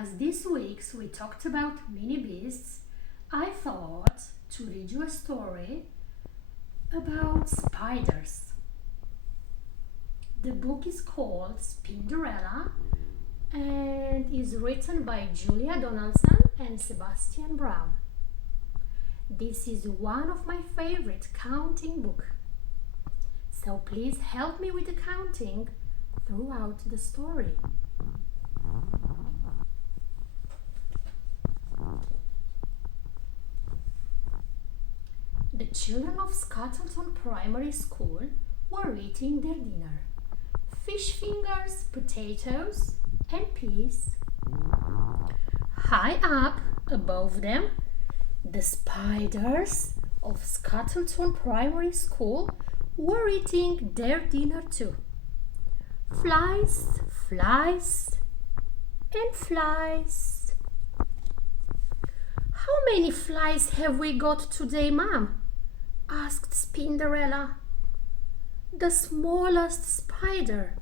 As this week we talked about mini beasts, I thought to read you a story about spiders. The book is called Spinderella and is written by Julia Donaldson and Sebastian Braun. This is one of my favorite counting books. So please help me with the counting throughout the story. The children of Scuttleton Primary School were eating their dinner. Fish fingers, potatoes, and peas. High up above them, the spiders of Scuttleton Primary School were eating their dinner too. Flies, flies, and flies. How many flies have we got today, Mom? Asked Spinderella, the smallest spider.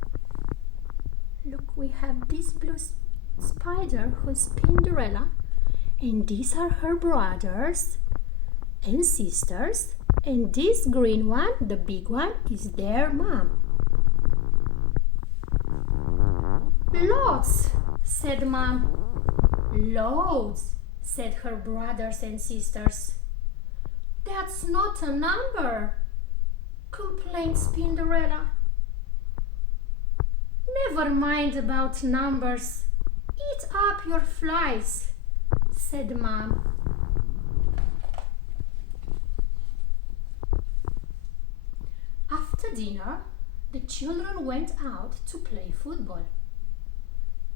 Look, we have this blue spider who's Spinderella, and these are her brothers and sisters, and this green one, the big one, is their mom. Lots, said Mom. Loads, said her brothers and sisters. That's not a number, complained Spinderella. Never mind about numbers. Eat up your flies, said Mom. After dinner, the children went out to play football.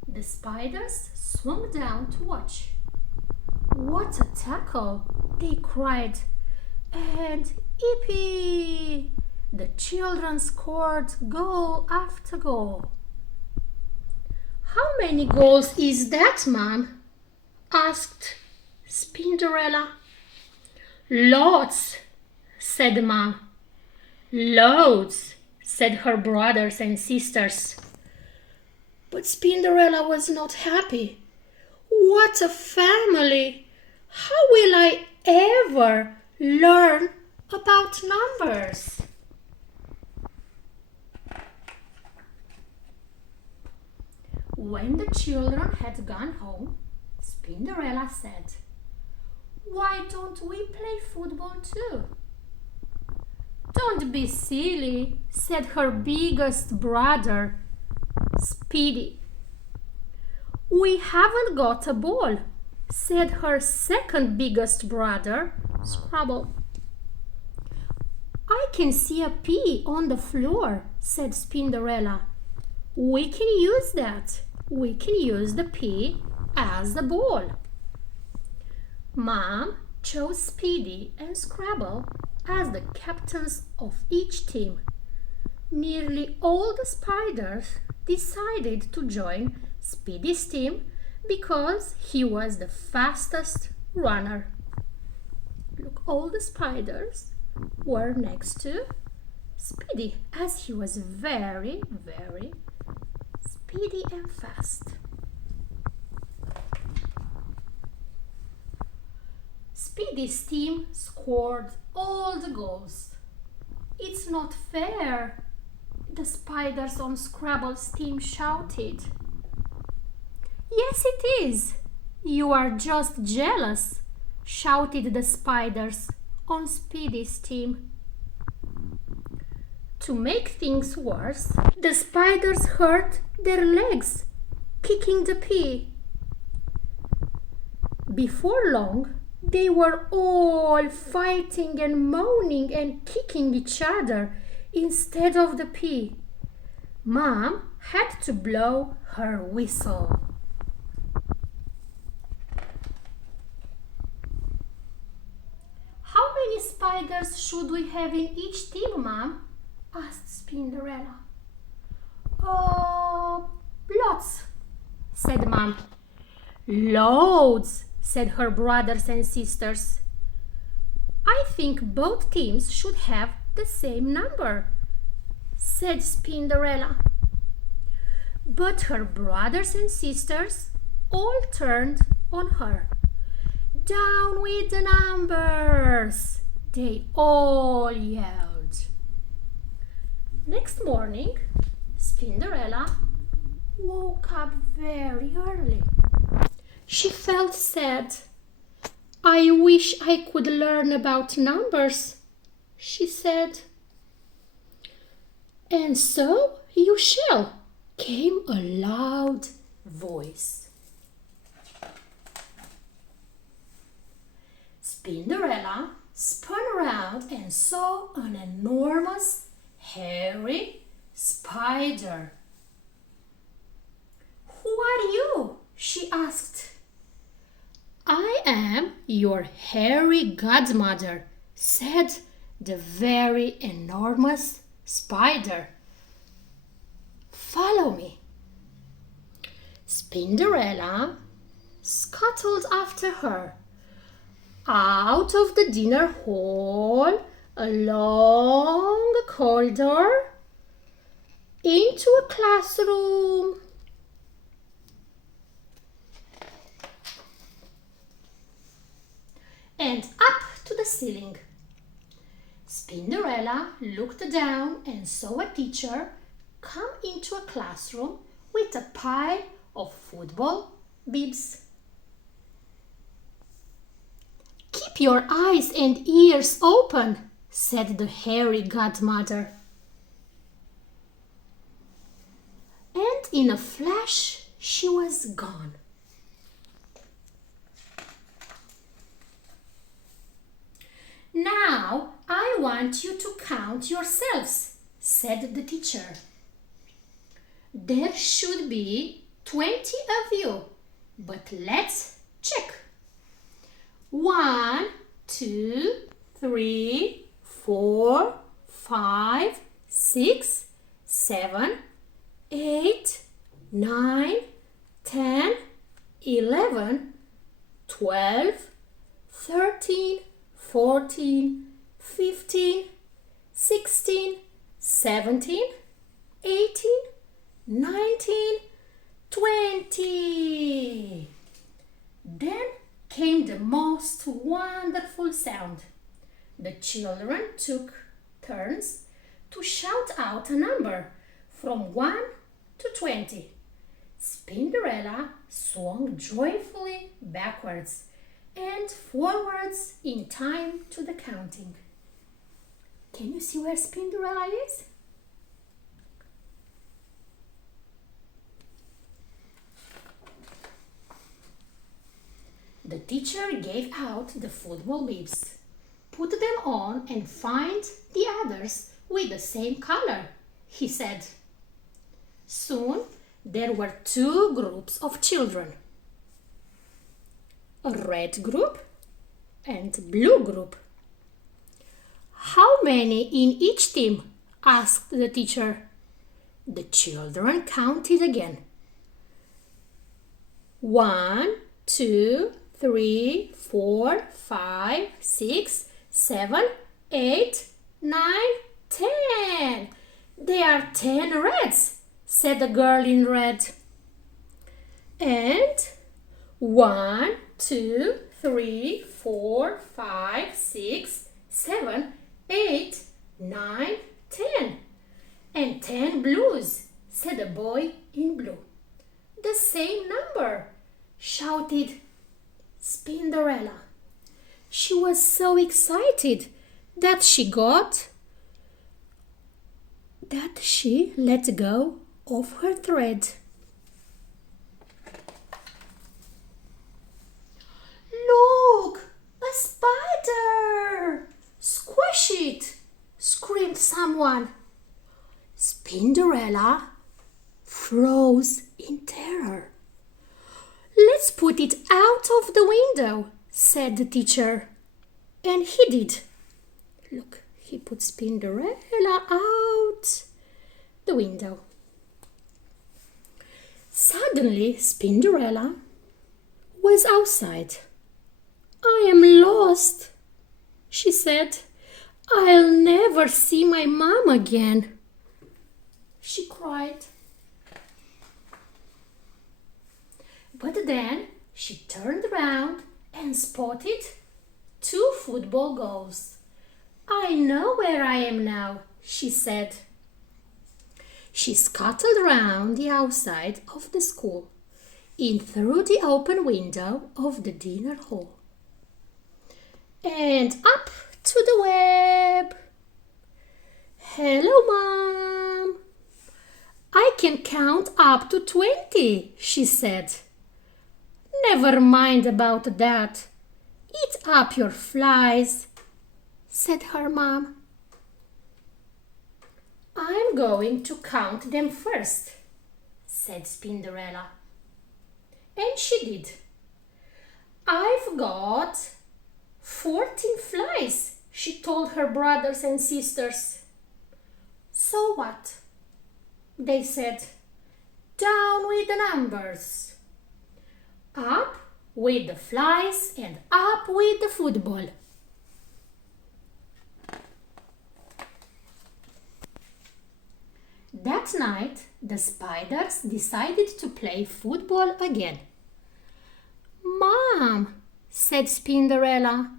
The spiders swung down to watch. What a tackle, they cried. And yippee! The children scored goal after goal. How many goals is that, Mom? Asked Spinderella. Lots, said Mom. Loads, said her brothers and sisters. But Spinderella was not happy. What a family! How will I ever learn about numbers? When the children had gone home, Spinderella said, "Why don't we play football too?" "Don't be silly," said her biggest brother, Speedy. "We haven't got a ball," said her second biggest brother, Scrabble. "I can see a pea on the floor," said Spinderella. "We can use that. We can use the pea as the ball." Mom chose Speedy and Scrabble as the captains of each team. Nearly all the spiders decided to join Speedy's team because he was the fastest runner. Look, all the spiders were next to Speedy as he was very, very speedy and fast. Speedy's team scored all the goals. "It's not fair," the spiders on Scrabble's team shouted. "Yes, it is. You are just jealous," shouted the spiders on Speedy's team. To make things worse, the spiders hurt their legs, kicking the pea. Before long, they were all fighting and moaning and kicking each other instead of the pea. Mom had to blow her whistle. "How many spiders should we have in each team, Mom?" asked Spinderella. "Oh, lots," said Mom. "Loads," said her brothers and sisters. "I think both teams should have the same number," said Spinderella. But her brothers and sisters all turned on her. "Down with the numbers!" they all yelled. Next morning, Spinderella woke up very early. She felt sad. "I wish I could learn about numbers," she said. "And so you shall," came a loud voice. Spinderella spun around and saw an enormous, hairy spider. "Who are you?" she asked. "I am your hairy godmother," said the very enormous spider. "Follow me." Spinderella scuttled after her, out of the dinner hall, along a corridor, into a classroom. And up to the ceiling. Spinderella looked down and saw a teacher come into a classroom with a pile of football bibs. "Keep your eyes and ears open," said the hairy godmother. And in a flash she was gone. "Now I want you to count yourselves," said the teacher. "There should be 20 of you, but let's check. 1, 2, 3, 4, 5, 6, 7, 8, 9, 10, 11, 12, 13, 14, 15, 16, 17, 18, 19, 20. Then came the most wonderful sound. The children took turns to shout out a number from 1 to 20. Spinderella swung joyfully backwards and forwards in time to the counting. Can you see where Spinderella is? The teacher gave out the football bibs. "Put them on and find the others with the same color," he said. Soon there were 2 groups of children. A red group and blue group. "How many in each team?" asked the teacher. The children counted again. 1, 2, 3, 4, 5, 6, 7, 8, 9, 10. "There are 10 reds," said the girl in red. And 1, 2, 3, 4, 5, 6, 7, 8, 9, 10. "And 10 blues," said the boy in blue. "The same number," shouted Spinderella. She was so excited that she let go of her thread. "Look, a spider! Squish it!" screamed someone. Spinderella froze in terror. "Let's put it out of the window," said the teacher. And he did. Look, he put Spinderella out the window. Suddenly, Spinderella was outside. "I am lost," she said. "I'll never see my mom again," she cried. But then she turned around and spotted 2 football goals. "I know where I am now," she said. She scuttled around the outside of the school, in through the open window of the dinner hall, and up to the web. "Hello, Mom. I can count up to 20, she said. "Never mind about that. Eat up your flies," said her mom. "I'm going to count them first," said Spinderella. And she did. "I've got 14 flies," she told her brothers and sisters. "So what?" they said. "Down with the numbers. Up with the flies and up with the football." That night, the spiders decided to play football again. "Mom," said Spinderella,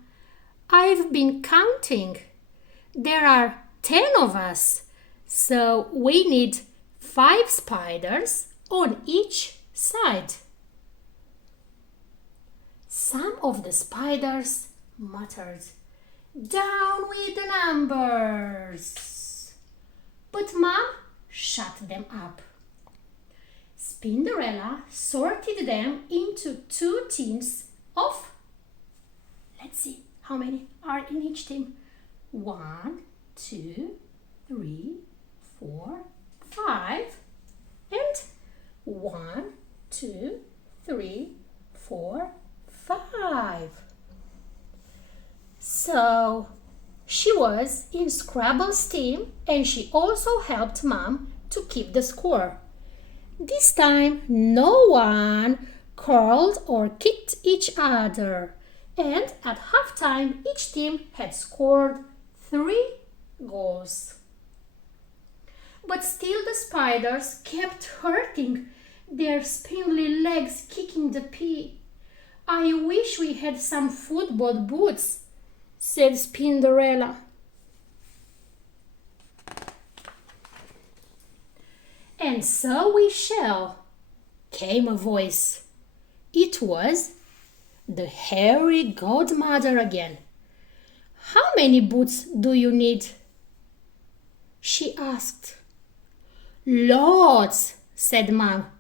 "I've been counting. There are 10 of us, so we need 5 spiders on each side." Some of the spiders muttered, "Down with the numbers." But Mom shut them up. Spinderella sorted them into 2 teams of, let's see how many are in each team. 1, 2, 3, 4, 5, and 1, 2, 3, 4, 5. So she was in Scrabble's team, and she also helped Mom to keep the score. This time no one curled or kicked each other, and at halftime each team had scored 3 goals. But still the spiders kept hurting their spindly legs, kicking the pea. "I wish we had some football boots," said Spinderella. "And so we shall," came a voice. It was the hairy godmother again. "How many boots do you need?" she asked. "Lots," said Mom.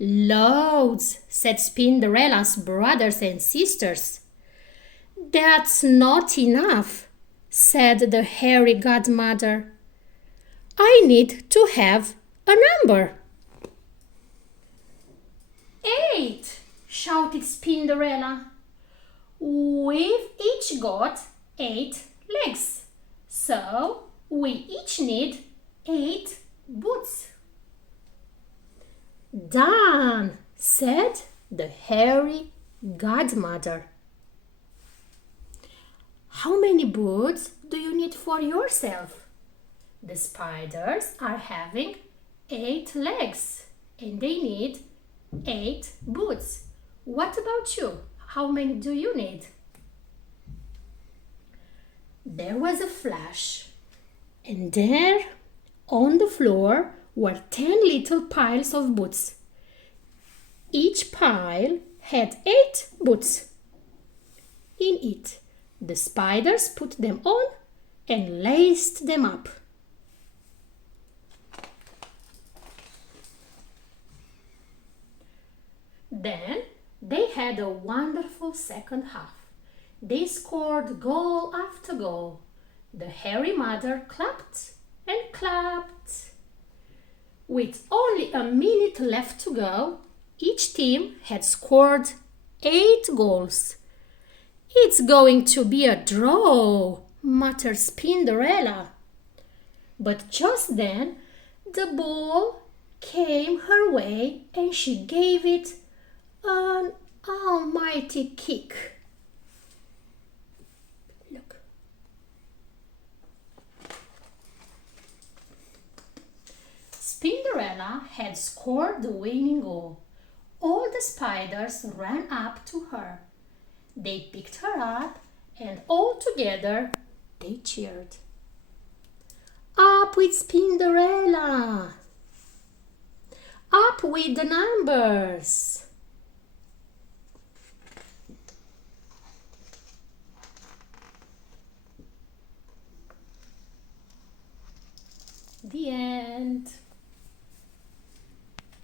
"Loads," said Spinderella's brothers and sisters. "That's not enough," said the hairy godmother. "I need to have a number." 8, shouted Spinderella. "We've each got 8 legs, so we each need 8 boots." "Done," said the hairy godmother. "How many boots do you need for yourself?" The spiders are having 8 legs and they need 8 boots. What about you? How many do you need? There was a flash, and there on the floor were 10 little piles of boots. Each pile had 8 boots in it. The spiders put them on and laced them up. Then they had a wonderful second half. They scored goal after goal. The hairy mother clapped and clapped. With only a minute left to go, each team had scored 8 goals. "It's going to be a draw," muttered Spinderella. But just then the ball came her way and she gave it an almighty kick. Look. Spinderella had scored the winning goal. All the spiders ran up to her. They picked her up and all together they cheered. Up with Spinderella! Up with the numbers!